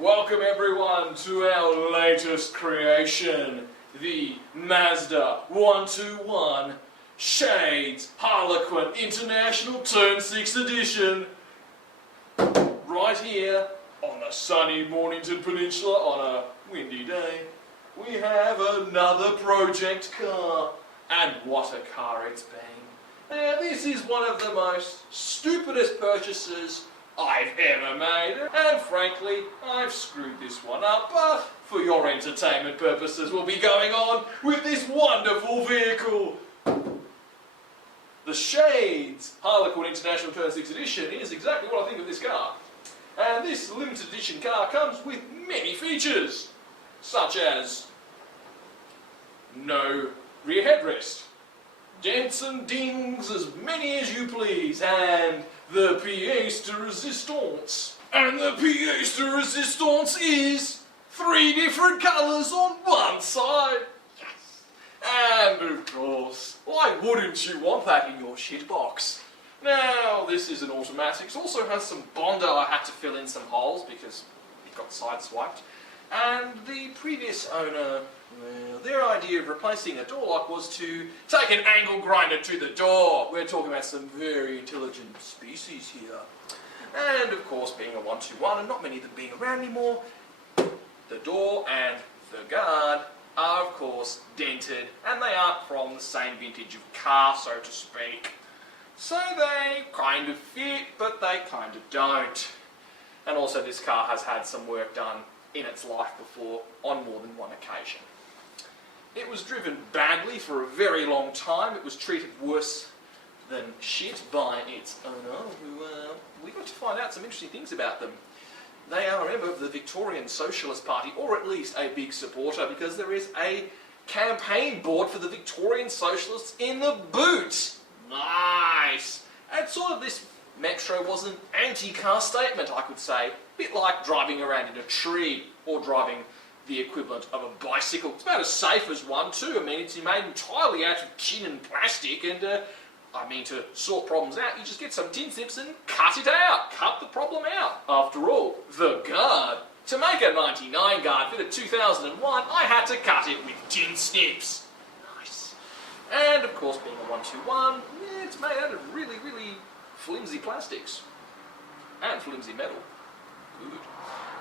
Welcome everyone to our latest creation, the Mazda 121 Shades Harlequin International Turn 6 Edition. Right here on the sunny Mornington Peninsula on a windy day, we have another project car, and what a car it's been. Now this is one of the most stupidest purchases I've ever made, and frankly, I've screwed this one up, but for your entertainment purposes, we'll be going on with this wonderful vehicle. The Shades Harlequin International Turn 6 Edition is exactly what I think of this car. And this limited edition car comes with many features, such as no rear headrest, dents and dings as many as you please, and the pièce de résistance. And the pièce de résistance is 3 different colours on one side. Yes! And of course, why wouldn't you want that in your shit box? Now, this is an automatic. It also has some Bondo. I had to fill in some holes because it got sideswiped. And the previous owner, well, their idea of replacing a door lock was to take an angle grinder to the door. We're talking about some very intelligent species here. And of course, being a 121 and not many of them being around anymore, the door and the guard are of course dented, and they aren't from the same vintage of car, so to speak. So they kind of fit, but they kind of don't. And also this car has had some work done in its life before on more than one occasion. It was driven badly for a very long time. It was treated worse than shit by its owner, who we got to find out some interesting things about them. They are a member of the Victorian Socialist Party, or at least a big supporter, because there is a campaign board for the Victorian Socialists in the boot. Nice! And sort of this Metro was an anti-car statement, I could say. A bit like driving around in a tree, or driving the equivalent of a bicycle. It's about as safe as one too. I mean, it's made entirely out of tin and plastic, and to sort problems out, you just get some tin snips and cut it out. Cut the problem out. After all, the guard. To make a 99 guard fit a 2001, I had to cut it with tin snips. Nice. And of course, being a 121, it's made out of really, really flimsy plastics. And flimsy metal. Good.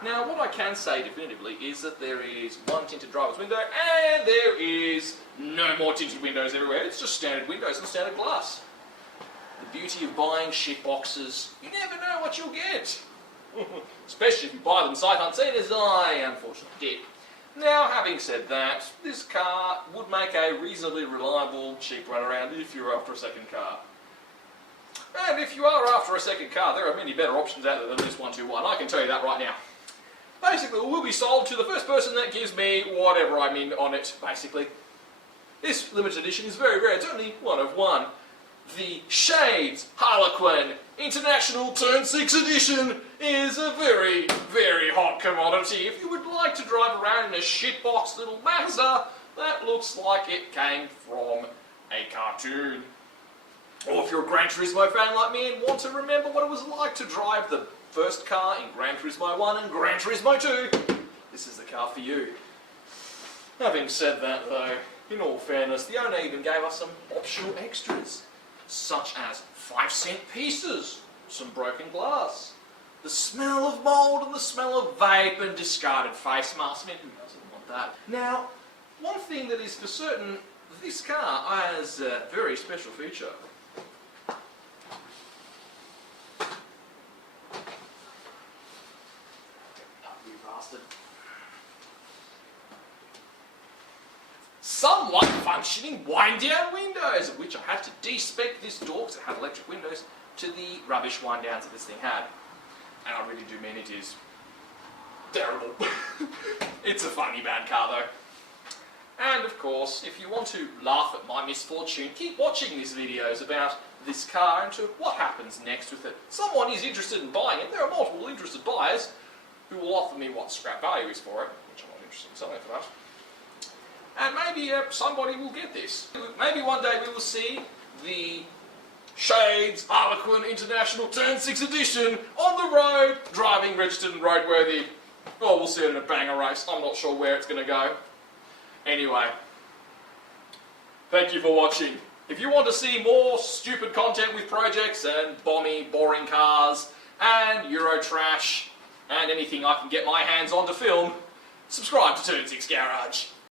Now, what I can say definitively is that there is one tinted driver's window, and there is no more tinted windows everywhere. It's just standard windows and standard glass. The beauty of buying shit boxes, you never know what you'll get. Especially if you buy them sight unseen, as I unfortunately did. Now, having said that, this car would make a reasonably reliable, cheap runaround if you're after a second car. And if you are after a second car, there are many better options out there than this 121. I can tell you that right now. Basically, it will be sold to the first person that gives me whatever I'm in on it, basically. This limited edition is very rare. It's only one of one. The Shades Harlequin International Turn 6 Edition is a very, very hot commodity. If you would like to drive around in a shitbox little Mazda that looks like it came from a cartoon. Or if you're a Gran Turismo fan like me and want to remember what it was like to drive the first car in Gran Turismo 1 and Gran Turismo 2, this is the car for you. Having said that though, in all fairness, the owner even gave us some optional extras, such as 5-cent pieces, some broken glass, the smell of mould and the smell of vape and discarded face masks. I mean, who doesn't want that? Now, one thing that is for certain, this car has a very special feature. Somewhat functioning wind-down windows, of which I had to de-spec this door because it had electric windows to the rubbish wind-downs that this thing had. And I really do mean it is terrible. It's a funny bad car though. And of course, if you want to laugh at my misfortune, keep watching these videos about this car and to what happens next with it. Someone is interested in buying it. There are multiple interested buyers who will offer me what scrap value is for it, which I'm not interested in selling for that. And maybe somebody will get this. Maybe one day we will see the Shades Harlequin International Turn 6 Edition on the road, driving registered and roadworthy. Or we'll see it in a banger race. I'm not sure where it's going to go. Anyway, thank you for watching. If you want to see more stupid content with projects and boring cars and Euro trash and anything I can get my hands on to film, subscribe to 2 and 6 Garage.